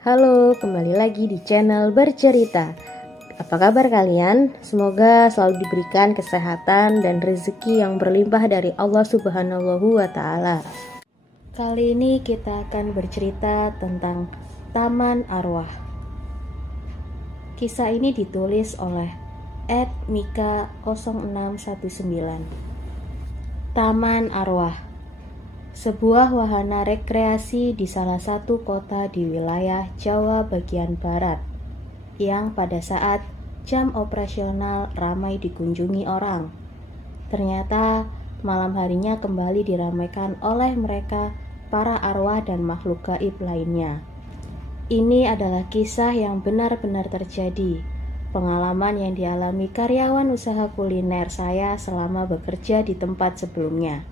Halo, kembali lagi di channel Bercerita. Apa kabar kalian? Semoga selalu diberikan kesehatan dan rezeki yang berlimpah dari Allah Subhanahu wa Ta'ala. Kali ini kita akan bercerita tentang Taman Arwah. Kisah ini ditulis oleh @mika0619. Taman Arwah, sebuah wahana rekreasi di salah satu kota di wilayah Jawa bagian barat yang pada saat jam operasional ramai dikunjungi orang. Ternyata malam harinya kembali diramaikan oleh mereka para arwah dan makhluk gaib lainnya. Ini adalah kisah yang benar-benar terjadi, pengalaman yang dialami karyawan usaha kuliner saya selama bekerja di tempat sebelumnya.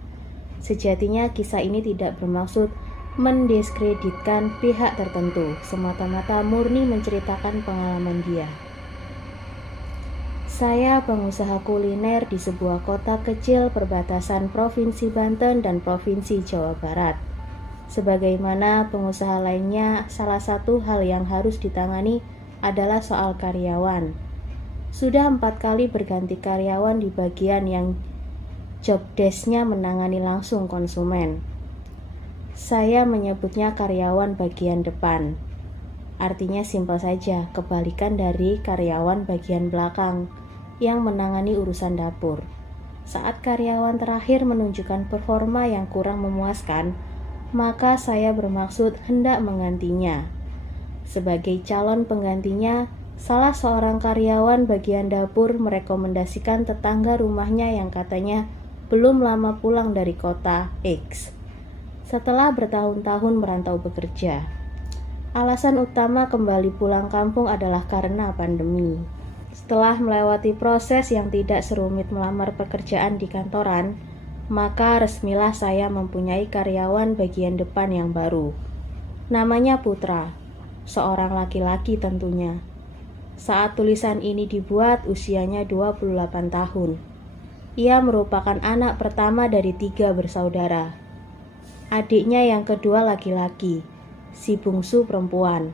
Sejatinya kisah ini tidak bermaksud mendiskreditkan pihak tertentu, semata-mata murni menceritakan pengalaman dia. Saya pengusaha kuliner di sebuah kota kecil perbatasan Provinsi Banten dan Provinsi Jawa Barat. Sebagaimana pengusaha lainnya, salah satu hal yang harus ditangani adalah soal karyawan. Sudah 4 kali berganti karyawan di bagian yang job desk-nya menangani langsung konsumen. Saya menyebutnya karyawan bagian depan. Artinya simpel saja, kebalikan dari karyawan bagian belakang yang menangani urusan dapur. Saat karyawan terakhir menunjukkan performa yang kurang memuaskan, maka saya bermaksud hendak menggantinya. Sebagai calon penggantinya, salah seorang karyawan bagian dapur merekomendasikan tetangga rumahnya yang katanya belum lama pulang dari kota X setelah bertahun-tahun merantau bekerja. Alasan utama kembali pulang kampung adalah karena pandemi. Setelah melewati proses yang tidak serumit melamar pekerjaan di kantoran, maka resmilah saya mempunyai karyawan bagian depan yang baru. Namanya Putra, seorang laki-laki tentunya. Saat tulisan ini dibuat, usianya 28 tahun. Ia merupakan anak pertama dari 3 bersaudara. Adiknya yang kedua laki-laki, si bungsu perempuan.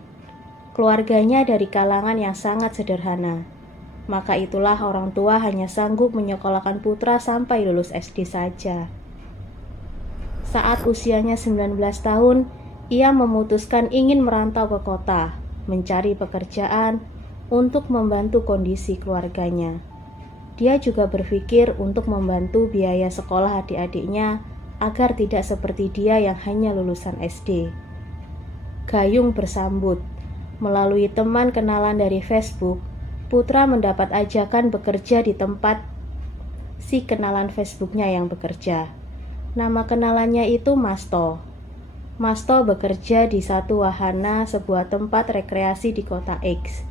Keluarganya dari kalangan yang sangat sederhana. Maka itulah orang tua hanya sanggup menyekolahkan putra sampai lulus SD saja. Saat usianya 19 tahun, ia memutuskan ingin merantau ke kota, mencari pekerjaan untuk membantu kondisi keluarganya. Dia juga berpikir untuk membantu biaya sekolah adik-adiknya agar tidak seperti dia yang hanya lulusan SD. Gayung bersambut, melalui teman kenalan dari Facebook, Putra mendapat ajakan bekerja di tempat si kenalan Facebooknya yang bekerja. Nama kenalannya itu Masto. Masto bekerja di satu wahana sebuah tempat rekreasi di kota X,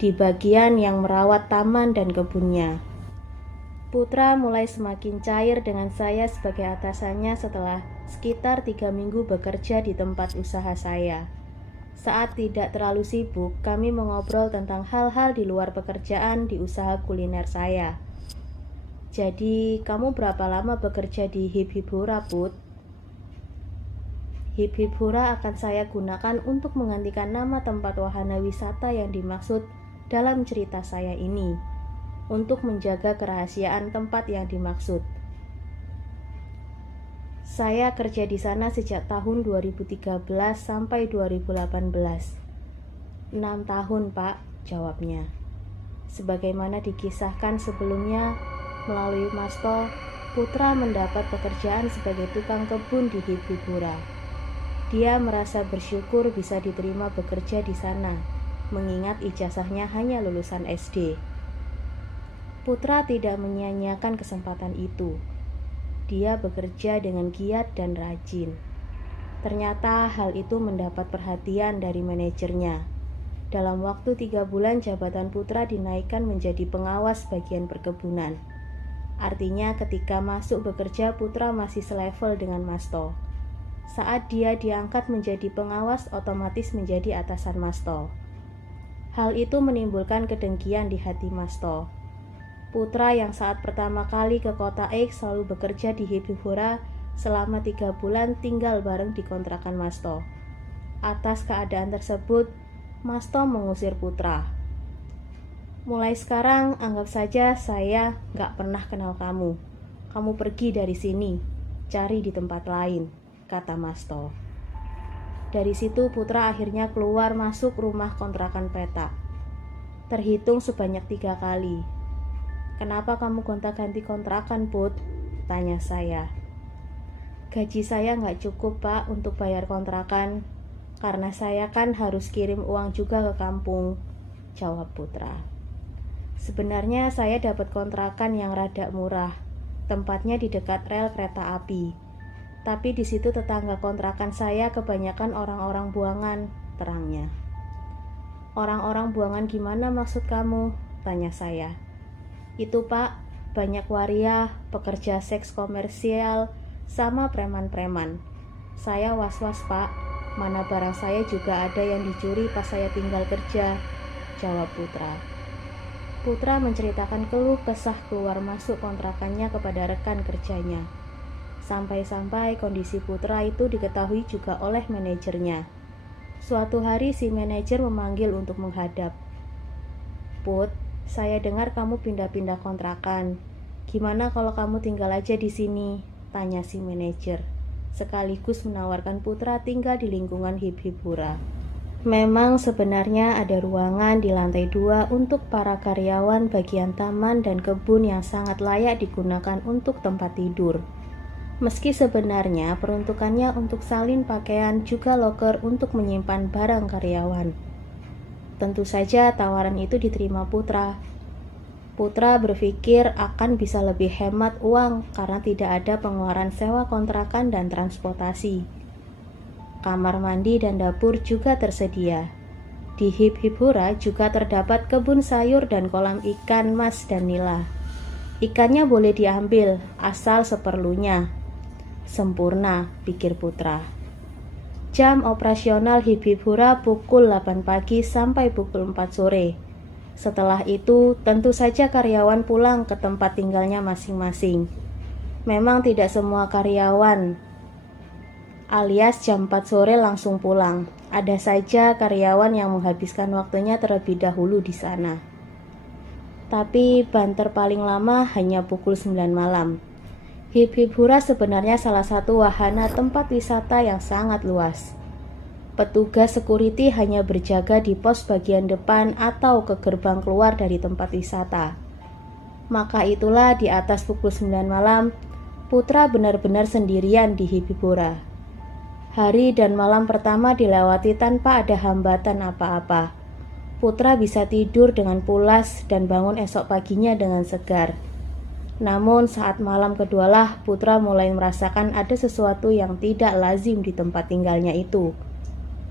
di bagian yang merawat taman dan kebunnya. Putra mulai semakin cair dengan saya sebagai atasannya setelah sekitar 3 minggu bekerja di tempat usaha saya. Saat tidak terlalu sibuk, kami mengobrol tentang hal-hal di luar pekerjaan di usaha kuliner saya. Jadi, kamu berapa lama bekerja di Hip Hip Hura, Put? Hip Hip Hura akan saya gunakan untuk menggantikan nama tempat wahana wisata yang dimaksud dalam cerita saya ini, untuk menjaga kerahasiaan tempat yang dimaksud. Saya kerja di sana sejak tahun 2013 sampai 2018. 6 tahun, Pak, jawabnya. Sebagaimana dikisahkan sebelumnya, melalui Masto, Putra mendapat pekerjaan sebagai tukang kebun di Hibubura. Dia merasa bersyukur bisa diterima bekerja di sana, mengingat ijazahnya hanya lulusan SD. Putra tidak menyia-nyiakan kesempatan itu. Dia bekerja dengan giat dan rajin. Ternyata hal itu mendapat perhatian dari manajernya. Dalam waktu 3 bulan jabatan Putra dinaikkan menjadi pengawas bagian perkebunan. Artinya ketika masuk bekerja Putra masih selevel dengan Masto. Saat dia diangkat menjadi pengawas otomatis menjadi atasan Masto. Hal itu menimbulkan kedengkian di hati Masto. Putra yang saat pertama kali ke kota X selalu bekerja di Hibubura selama 3 bulan tinggal bareng di kontrakan Masto. Atas keadaan tersebut, Masto mengusir Putra. Mulai sekarang anggap saja saya gak pernah kenal kamu. Kamu pergi dari sini, cari di tempat lain, kata Masto. Dari situ Putra akhirnya keluar masuk rumah kontrakan petak. Terhitung sebanyak 3 kali. Kenapa kamu gonta-ganti kontrakan, Put? Tanya saya. Gaji saya gak cukup, Pak, untuk bayar kontrakan. Karena saya kan harus kirim uang juga ke kampung, jawab Putra. Sebenarnya saya dapat kontrakan yang rada murah. Tempatnya di dekat rel kereta api. Tapi di situ tetangga kontrakan saya kebanyakan orang-orang buangan, terangnya. Orang-orang buangan gimana maksud kamu? Tanya saya. Itu, Pak, banyak waria, pekerja seks komersial, sama preman-preman. Saya was-was, Pak. Mana barang saya juga ada yang dicuri pas saya tinggal kerja, jawab Putra. Putra menceritakan keluh kesah keluar masuk kontrakannya kepada rekan kerjanya. Sampai-sampai kondisi Putra itu diketahui juga oleh manajernya. Suatu hari si manajer memanggil untuk menghadap. Put, saya dengar kamu pindah-pindah kontrakan. Gimana kalau kamu tinggal aja di sini? Tanya si manajer. Sekaligus menawarkan Putra tinggal di lingkungan Hip-Hip-Hura. Memang sebenarnya ada ruangan di lantai 2 untuk para karyawan bagian taman dan kebun yang sangat layak digunakan untuk tempat tidur. Meski sebenarnya peruntukannya untuk salin pakaian juga loker untuk menyimpan barang karyawan. Tentu saja tawaran itu diterima Putra. Putra berpikir akan bisa lebih hemat uang karena tidak ada pengeluaran sewa kontrakan dan transportasi. Kamar mandi dan dapur juga tersedia. Di Hip-Hip-Hura juga terdapat kebun sayur dan kolam ikan mas dan nila. Ikannya boleh diambil, asal seperlunya. Sempurna, pikir Putra. Jam operasional Hip-Hip-Hura pukul 8 pagi sampai pukul 4 sore. Setelah itu, tentu saja karyawan pulang ke tempat tinggalnya masing-masing. Memang tidak semua karyawan, alias jam 4 sore langsung pulang. Ada saja karyawan yang menghabiskan waktunya terlebih dahulu di sana. Tapi banter paling lama hanya pukul 9 malam. Hip-Hip-Hura sebenarnya salah satu wahana tempat wisata yang sangat luas. Petugas security hanya berjaga di pos bagian depan atau ke gerbang keluar dari tempat wisata. Maka itulah di atas pukul 9 malam, Putra benar-benar sendirian di Hip-Hip-Hura. Hari dan malam pertama dilewati tanpa ada hambatan apa-apa. Putra bisa tidur dengan pulas dan bangun esok paginya dengan segar. Namun saat malam kedualah Putra mulai merasakan ada sesuatu yang tidak lazim di tempat tinggalnya itu.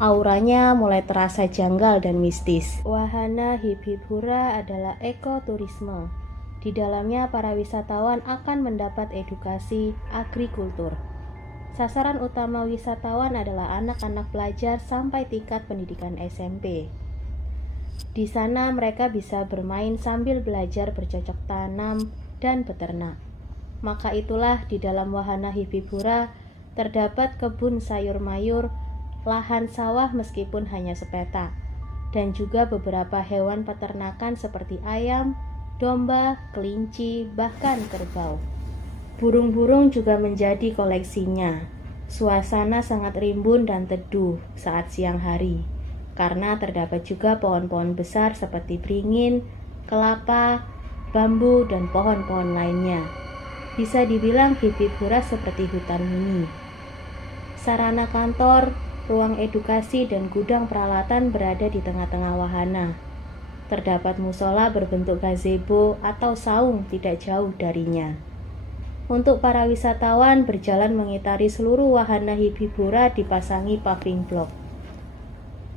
Auranya mulai terasa janggal dan mistis. Wahana Hip-Hip-Hura adalah ekoturisme. Di dalamnya para wisatawan akan mendapat edukasi agrikultur. Sasaran utama wisatawan adalah anak-anak pelajar sampai tingkat pendidikan SMP. Di sana mereka bisa bermain sambil belajar bercocok tanam dan beternak. Maka itulah di dalam wahana Hip-Hip-Hura terdapat kebun sayur mayur, lahan sawah meskipun hanya sepetak, dan juga beberapa hewan peternakan seperti ayam, domba, kelinci, bahkan kerbau. Burung-burung juga menjadi koleksinya. Suasana sangat rimbun dan teduh saat siang hari, karena terdapat juga pohon-pohon besar seperti beringin, kelapa, bambu, dan pohon-pohon lainnya. Bisa dibilang Hip-Hip-Hura seperti hutan mini. Sarana kantor, ruang edukasi, dan gudang peralatan berada di tengah-tengah wahana. Terdapat musola berbentuk gazebo atau saung tidak jauh darinya. Untuk para wisatawan berjalan mengitari seluruh wahana Hip-Hip-Hura dipasangi paving block.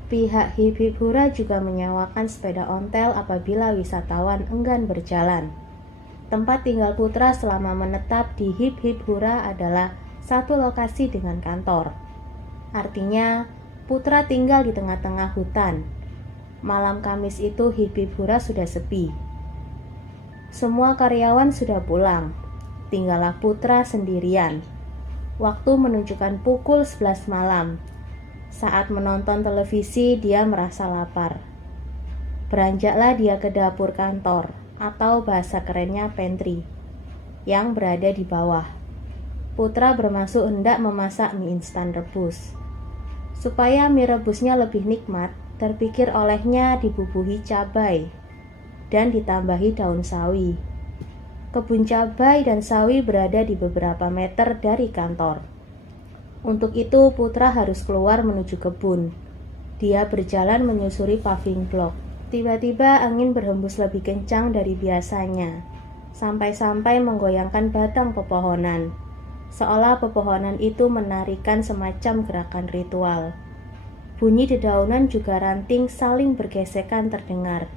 Pihak Hip-Hip-Hura juga menyewakan sepeda ontel apabila wisatawan enggan berjalan. Tempat tinggal Putra selama menetap di Hip-Hip-Hura adalah satu lokasi dengan kantor. Artinya, Putra tinggal di tengah-tengah hutan. Malam Kamis itu Hip-Hip-Hura sudah sepi. Semua karyawan sudah pulang. Tinggallah Putra sendirian. Waktu menunjukkan pukul 11 malam. Saat menonton televisi, dia merasa lapar. Beranjaklah dia ke dapur kantor, atau bahasa kerennya pantry, yang berada di bawah. Putra bermaksud hendak memasak mie instan rebus. Supaya mie rebusnya lebih nikmat, terpikir olehnya dibubuhi cabai dan ditambahi daun sawi. Kebun cabai dan sawi berada di beberapa meter dari kantor. Untuk itu Putra harus keluar menuju kebun. Dia berjalan menyusuri paving block. Tiba-tiba angin berhembus lebih kencang dari biasanya, sampai-sampai menggoyangkan batang pepohonan, seolah pepohonan itu menarikan semacam gerakan ritual. Bunyi dedaunan juga ranting saling bergesekan terdengar.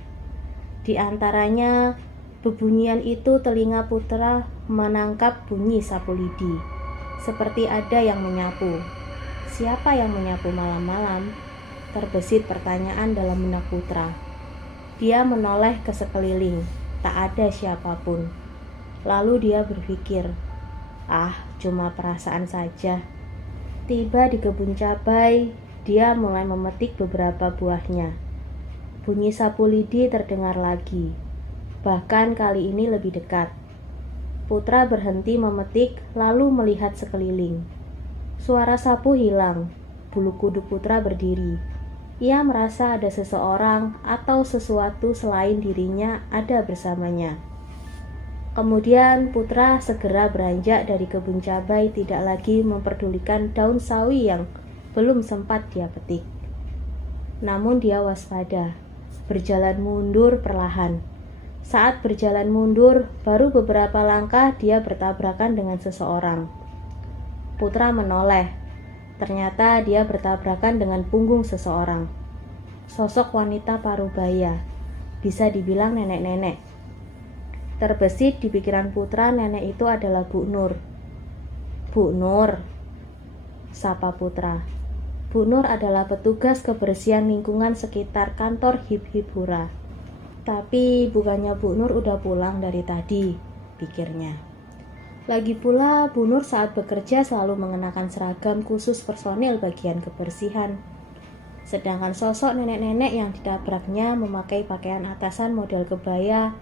Di antaranya, bebunyian itu telinga Putra menangkap bunyi sapu lidi, seperti ada yang menyapu. Siapa yang menyapu malam-malam? Terbesit pertanyaan dalam benak Putra. Dia menoleh ke sekeliling, tak ada siapapun. Lalu dia berpikir, cuma perasaan saja. Tiba di kebun cabai, dia mulai memetik beberapa buahnya. Bunyi sapu lidi terdengar lagi, bahkan kali ini lebih dekat. Putra berhenti memetik lalu melihat sekeliling. Suara sapu hilang, bulu kuduk Putra berdiri. Ia merasa ada seseorang atau sesuatu selain dirinya ada bersamanya. Kemudian Putra segera beranjak dari kebun cabai, tidak lagi memperdulikan daun sawi yang belum sempat dia petik. Namun dia waspada, berjalan mundur perlahan. Saat berjalan mundur, baru beberapa langkah dia bertabrakan dengan seseorang. Putra menoleh. Ternyata dia bertabrakan dengan punggung seseorang. Sosok wanita parubaya, bisa dibilang nenek-nenek. Terbesit di pikiran Putra nenek itu adalah Bu Nur. Bu Nur, sapa Putra. Bu Nur adalah petugas kebersihan lingkungan sekitar kantor Hip Hip Hura. Tapi bukannya Bu Nur udah pulang dari tadi, pikirnya. Lagi pula Bu Nur saat bekerja selalu mengenakan seragam khusus personil bagian kebersihan. Sedangkan sosok nenek-nenek yang ditabraknya memakai pakaian atasan model kebaya,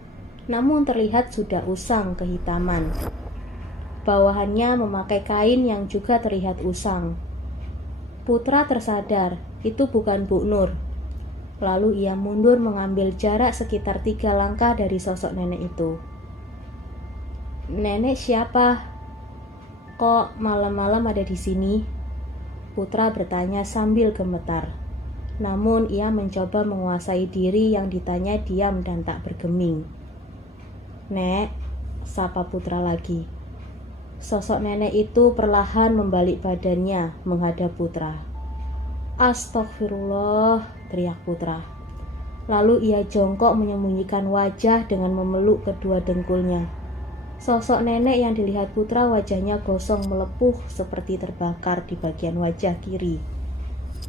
namun terlihat sudah usang kehitaman. Bawahannya memakai kain yang juga terlihat usang. Putra tersadar, itu bukan Bu Nur. Lalu ia mundur mengambil jarak sekitar 3 langkah dari sosok nenek itu. Nenek siapa? Kok malam-malam ada di sini? Putra bertanya sambil gemetar. Namun ia mencoba menguasai diri yang ditanya diam dan tak bergeming. Nek, sapa Putra lagi. Sosok nenek itu perlahan membalik badannya menghadap Putra. Astagfirullah, teriak Putra. Lalu ia jongkok menyembunyikan wajah dengan memeluk kedua dengkulnya. Sosok nenek yang dilihat Putra wajahnya gosong melepuh seperti terbakar di bagian wajah kiri.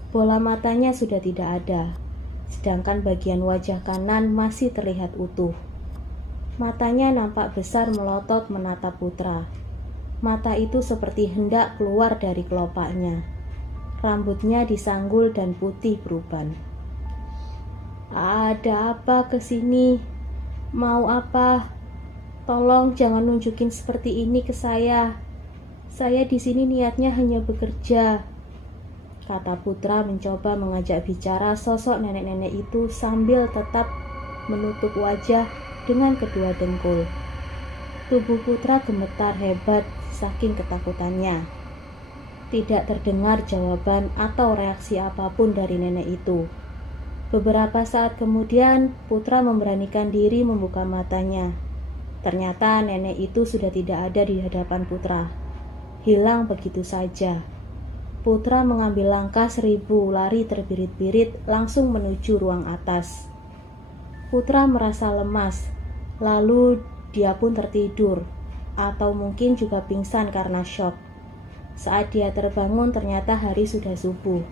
Bola matanya sudah tidak ada, sedangkan bagian wajah kanan masih terlihat utuh. Matanya nampak besar melotot menatap Putra. Mata itu seperti hendak keluar dari kelopaknya. Rambutnya disanggul dan putih beruban. Ada apa kesini? Mau apa? Tolong jangan nunjukin seperti ini ke saya. Saya di sini niatnya hanya bekerja, kata Putra mencoba mengajak bicara sosok nenek-nenek itu sambil tetap menutup wajah dengan kedua dengkul. Tubuh Putra gemetar hebat saking ketakutannya. Tidak terdengar jawaban atau reaksi apapun dari nenek itu. Beberapa saat kemudian, Putra memberanikan diri membuka matanya. Ternyata nenek itu sudah tidak ada di hadapan Putra. Hilang begitu saja. Putra mengambil langkah 1000 lari terbirit-birit langsung menuju ruang atas. Putra merasa lemas, lalu dia pun tertidur, atau mungkin juga pingsan karena syok. Saat dia terbangun ternyata hari sudah subuh.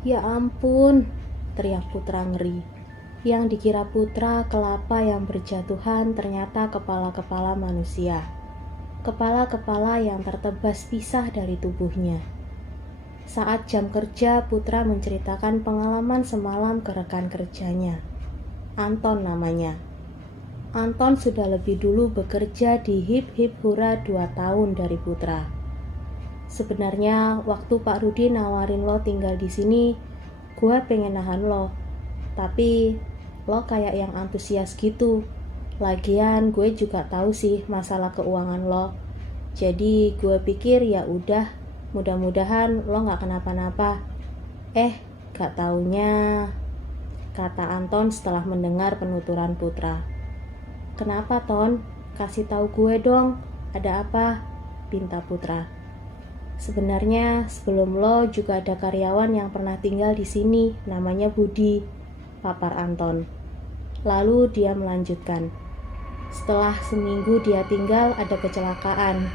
Ya ampun, teriak Putra ngeri. Yang dikira Putra kelapa yang berjatuhan ternyata kepala-kepala manusia. Kepala-kepala yang tertebas pisah dari tubuhnya. Saat jam kerja, Putra menceritakan pengalaman semalam ke rekan kerjanya. Anton namanya. Anton sudah lebih dulu bekerja di Hip Hip Hura 2 tahun dari Putra. Sebenarnya waktu Pak Rudi nawarin lo tinggal di sini, gue pengen nahan lo. Tapi lo kayak yang antusias gitu. Lagian gue juga tahu sih masalah keuangan lo. Jadi gue pikir ya udah, mudah-mudahan lo gak kenapa-napa. Gak taunya, kata Anton setelah mendengar penuturan Putra. Kenapa Ton? Kasih tahu gue dong, ada apa? Pinta Putra. Sebenarnya sebelum lo juga ada karyawan yang pernah tinggal di sini, namanya Budi, papar Anton. Lalu dia melanjutkan. Setelah seminggu dia tinggal, ada kecelakaan.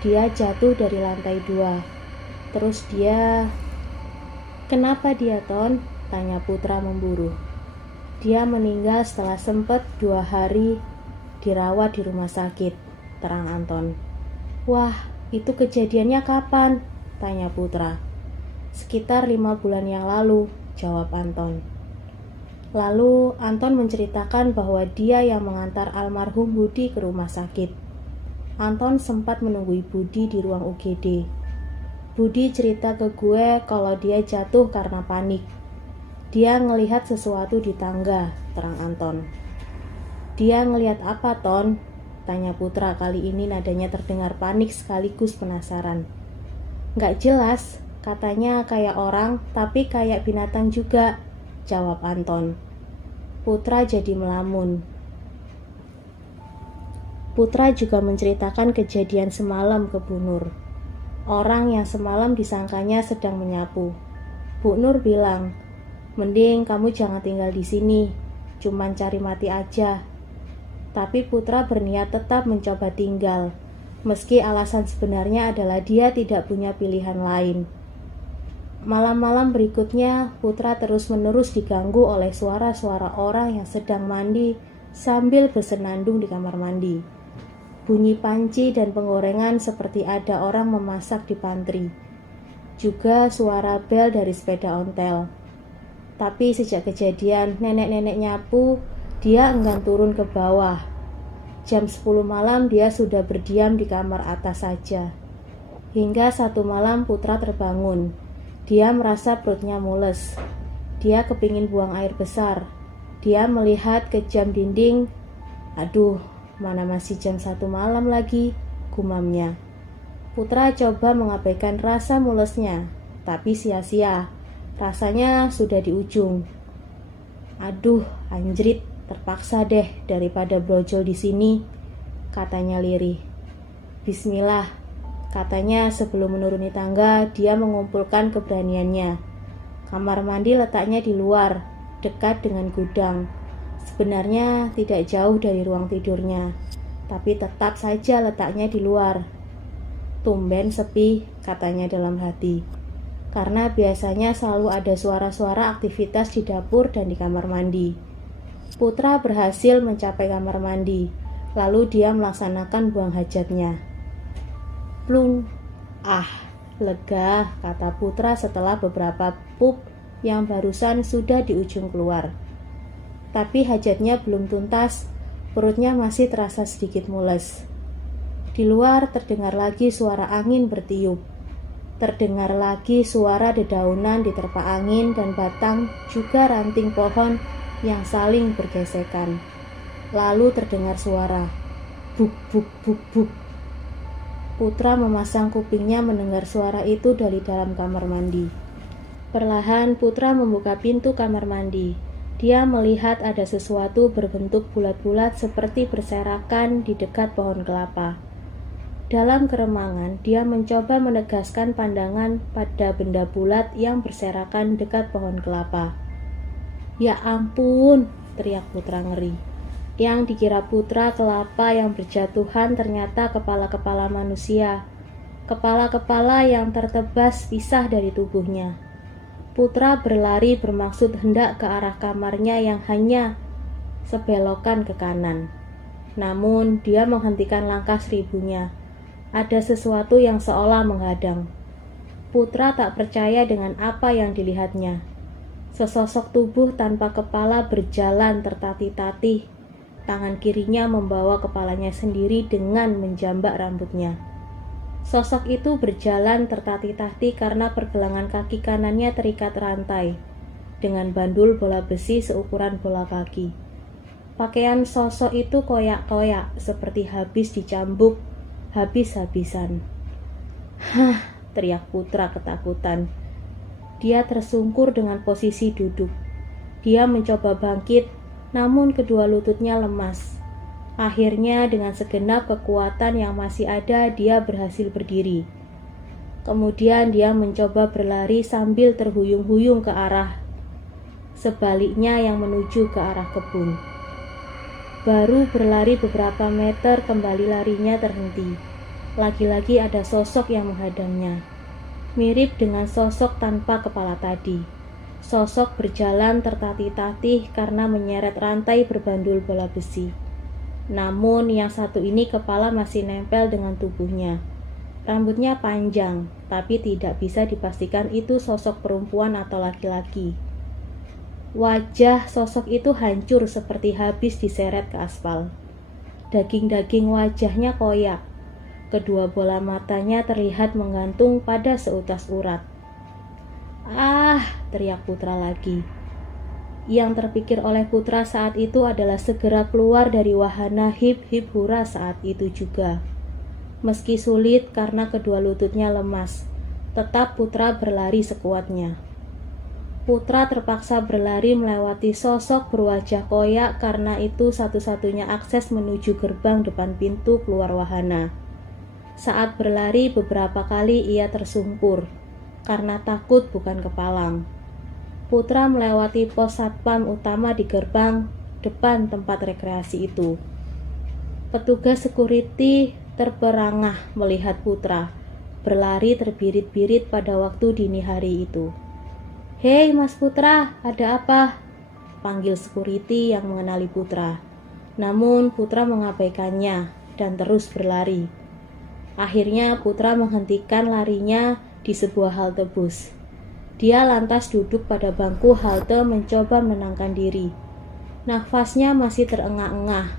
Dia jatuh dari lantai 2. Terus dia... Kenapa dia Ton? Tanya Putra memburu. Dia meninggal setelah sempat 2 hari dirawat di rumah sakit, terang Anton. Wah, itu kejadiannya kapan? Tanya Putra. Sekitar 5 bulan yang lalu, jawab Anton. Lalu Anton menceritakan bahwa dia yang mengantar almarhum Budi ke rumah sakit. Anton sempat menunggu Budi di ruang UGD. Budi cerita ke gue kalau dia jatuh karena panik. Dia ngelihat sesuatu di tangga, terang Anton. Dia ngelihat apa Ton? Tanya Putra, kali ini nadanya terdengar panik sekaligus penasaran. Gak jelas, katanya kayak orang tapi kayak binatang juga, jawab Anton. Putra jadi melamun. Putra juga menceritakan kejadian semalam ke Bu Nur. Orang yang semalam disangkanya sedang menyapu. Bu Nur bilang, mending kamu jangan tinggal di sini, cuman cari mati aja. Tapi Putra berniat tetap mencoba tinggal, meski alasan sebenarnya adalah dia tidak punya pilihan lain. Malam-malam berikutnya, Putra terus-menerus diganggu oleh suara-suara orang yang sedang mandi sambil bersenandung di kamar mandi. Bunyi panci dan penggorengan seperti ada orang memasak di pantry. Juga suara bel dari sepeda ontel. Tapi sejak kejadian nenek-nenek nyapu, dia enggan turun ke bawah. Jam 10 malam dia sudah berdiam di kamar atas saja. Hingga satu malam Putra terbangun. Dia merasa perutnya mules. Dia kepingin buang air besar. Dia melihat ke jam dinding. Aduh, mana masih jam 1 malam lagi, gumamnya. Putra coba mengabaikan rasa mulesnya, tapi sia-sia. Rasanya sudah di ujung. Aduh, anjrit. Terpaksa deh daripada brojol di sini, katanya lirih. Bismillah, katanya sebelum menuruni tangga dia mengumpulkan keberaniannya. Kamar mandi letaknya di luar, dekat dengan gudang. Sebenarnya tidak jauh dari ruang tidurnya, tapi tetap saja letaknya di luar. Tumben sepi, katanya dalam hati. Karena biasanya selalu ada suara-suara aktivitas di dapur dan di kamar mandi. Putra berhasil mencapai kamar mandi, lalu dia melaksanakan buang hajatnya. Plung, lega, kata Putra setelah beberapa pup yang barusan sudah di ujung keluar. Tapi hajatnya belum tuntas, perutnya masih terasa sedikit mules. Di luar terdengar lagi suara angin bertiup. Terdengar lagi suara dedaunan diterpa angin dan batang juga ranting pohon yang saling bergesekan. Lalu terdengar suara buk buk buk buk. Putra memasang kupingnya mendengar suara itu dari dalam kamar mandi. Perlahan Putra membuka pintu kamar mandi. Dia melihat ada sesuatu berbentuk bulat-bulat seperti berserakan di dekat pohon kelapa. Dalam keremangan, dia mencoba menegaskan pandangan pada benda bulat yang berserakan dekat pohon kelapa. Ya ampun, teriak Putra ngeri. Yang dikira Putra kelapa yang berjatuhan ternyata kepala-kepala manusia. Kepala-kepala yang tertebas pisah dari tubuhnya. Putra berlari bermaksud hendak ke arah kamarnya yang hanya sebelokan ke kanan. Namun dia menghentikan langkah seribunya. Ada sesuatu yang seolah menghadang. Putra tak percaya dengan apa yang dilihatnya. Sesosok tubuh tanpa kepala berjalan tertatih-tatih. Tangan kirinya membawa kepalanya sendiri dengan menjambak rambutnya. Sosok itu berjalan tertatih-tatih karena pergelangan kaki kanannya terikat rantai dengan bandul bola besi seukuran bola kaki. Pakaian sosok itu koyak-koyak seperti habis dicambuk habis-habisan. "Hah!" teriak Putra ketakutan. Dia tersungkur dengan posisi duduk. Dia mencoba bangkit, namun kedua lututnya lemas. Akhirnya dengan segenap kekuatan yang masih ada, dia berhasil berdiri. Kemudian dia mencoba berlari sambil terhuyung-huyung ke arah sebaliknya yang menuju ke arah kebun. Baru berlari beberapa meter, kembali larinya terhenti. Lagi-lagi ada sosok yang menghadangnya. Mirip dengan sosok tanpa kepala tadi. Sosok berjalan tertatih-tatih karena menyeret rantai berbandul bola besi. Namun yang satu ini kepala masih nempel dengan tubuhnya. Rambutnya panjang, tapi tidak bisa dipastikan itu sosok perempuan atau laki-laki. Wajah sosok itu hancur seperti habis diseret ke aspal. Daging-daging wajahnya koyak. Kedua bola matanya terlihat menggantung pada seutas urat. "Ah!" teriak Putra lagi. Yang terpikir oleh Putra saat itu adalah segera keluar dari wahana hip hip hura saat itu juga. Meski sulit karena kedua lututnya lemas, tetap Putra berlari sekuatnya. Putra terpaksa berlari melewati sosok berwajah koyak karena itu satu-satunya akses menuju gerbang depan pintu keluar wahana. Saat berlari beberapa kali ia tersungkur karena takut bukan kepalang. Putra melewati pos satpam utama di gerbang depan tempat rekreasi itu. Petugas security terperangah melihat Putra berlari terbirit-birit pada waktu dini hari itu. "Hei Mas Putra, ada apa?" panggil security yang mengenali Putra. Namun Putra mengabaikannya dan terus berlari. Akhirnya Putra menghentikan larinya di sebuah halte bus. Dia lantas duduk pada bangku halte mencoba menenangkan diri. Nafasnya masih terengah-engah.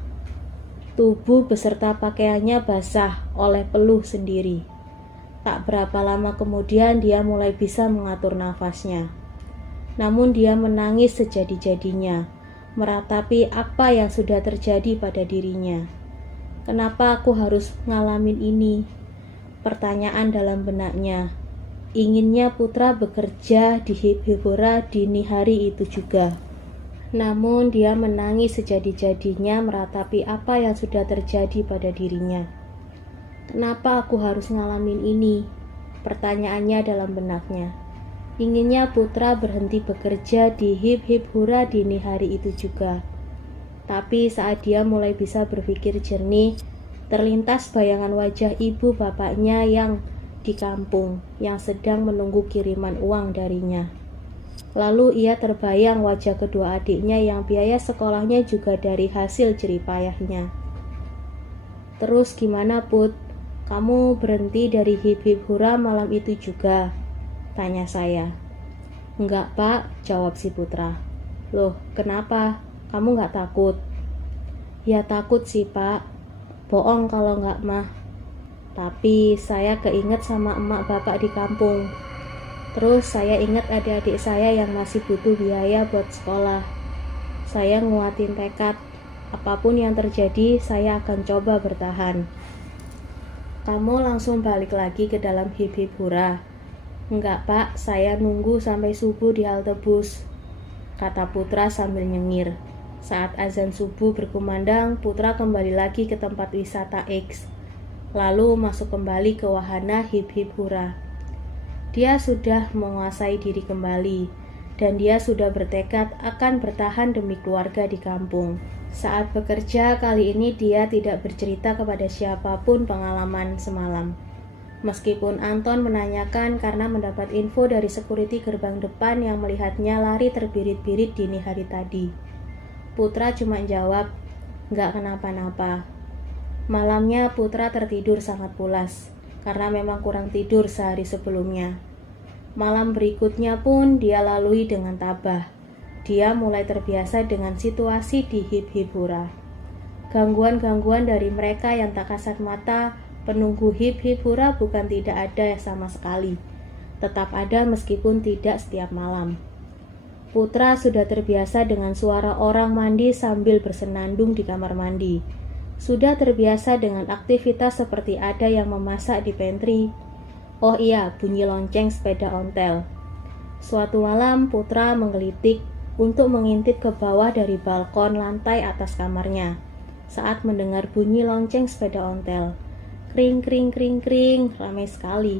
Tubuh beserta pakaiannya basah oleh peluh sendiri. Tak berapa lama kemudian dia mulai bisa mengatur nafasnya. Namun dia menangis sejadi-jadinya, meratapi apa yang sudah terjadi pada dirinya. "Kenapa aku harus ngalamin ini?" Pertanyaan dalam benaknya. Inginnya Putra bekerja di hip-hipura dini hari itu juga. Namun dia menangis sejadi-jadinya meratapi apa yang sudah terjadi pada dirinya. "Kenapa aku harus ngalamin ini?" Pertanyaannya dalam benaknya. Inginnya Putra berhenti bekerja di hip-hip hura dini hari itu juga. Tapi saat dia mulai bisa berpikir jernih, terlintas bayangan wajah ibu bapaknya yang di kampung yang sedang menunggu kiriman uang darinya. Lalu ia terbayang wajah kedua adiknya yang biaya sekolahnya juga dari hasil jeripayahnya. "Terus gimana Put? Kamu berhenti dari hip-hip hura malam itu juga?" tanya saya. "Enggak Pak," jawab si Putra. "Loh, kenapa? Kamu nggak takut?" "Ya takut sih Pak. Bohong kalau nggak mah. Tapi saya keinget sama emak bapak di kampung. Terus saya ingat adik-adik saya yang masih butuh biaya buat sekolah. Saya nguatin tekad. Apapun yang terjadi, saya akan coba bertahan." "Kamu langsung balik lagi ke dalam hip-hip hura?" "Enggak Pak, saya nunggu sampai subuh di halte bus," kata Putra sambil nyengir. Saat azan subuh berkumandang, Putra kembali lagi ke tempat wisata X, lalu masuk kembali ke wahana hip-hip hura. Dia sudah menguasai diri kembali, dan dia sudah bertekad akan bertahan demi keluarga di kampung. Saat bekerja kali ini dia tidak bercerita kepada siapapun pengalaman semalam. Meskipun Anton menanyakan karena mendapat info dari security gerbang depan yang melihatnya lari terbirit-birit dini hari tadi. Putra cuma jawab, "Nggak kenapa-napa." Malamnya Putra tertidur sangat pulas, karena memang kurang tidur sehari sebelumnya. Malam berikutnya pun dia lalui dengan tabah. Dia mulai terbiasa dengan situasi di Hip-Hip-Hura. Gangguan-gangguan dari mereka yang tak kasat mata, penunggu Hip-Hip-Hura bukan tidak ada sama sekali. Tetap ada meskipun tidak setiap malam. Putra sudah terbiasa dengan suara orang mandi sambil bersenandung di kamar mandi. Sudah terbiasa dengan aktivitas seperti ada yang memasak di pantry. Oh iya, bunyi lonceng sepeda ontel. Suatu malam Putra menggelitik untuk mengintip ke bawah dari balkon lantai atas kamarnya. Saat mendengar bunyi lonceng sepeda ontel, kring kring kring kring, ramai sekali.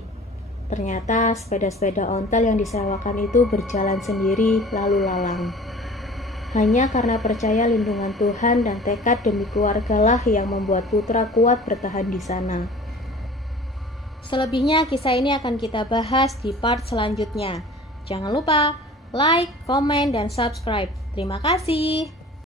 Ternyata sepeda-sepeda ontel yang disewakan itu berjalan sendiri lalu lalang. Hanya karena percaya lindungan Tuhan dan tekad demi keluargalah yang membuat Putra kuat bertahan di sana. Selebihnya kisah ini akan kita bahas di part selanjutnya. Jangan lupa like, komen, dan subscribe. Terima kasih.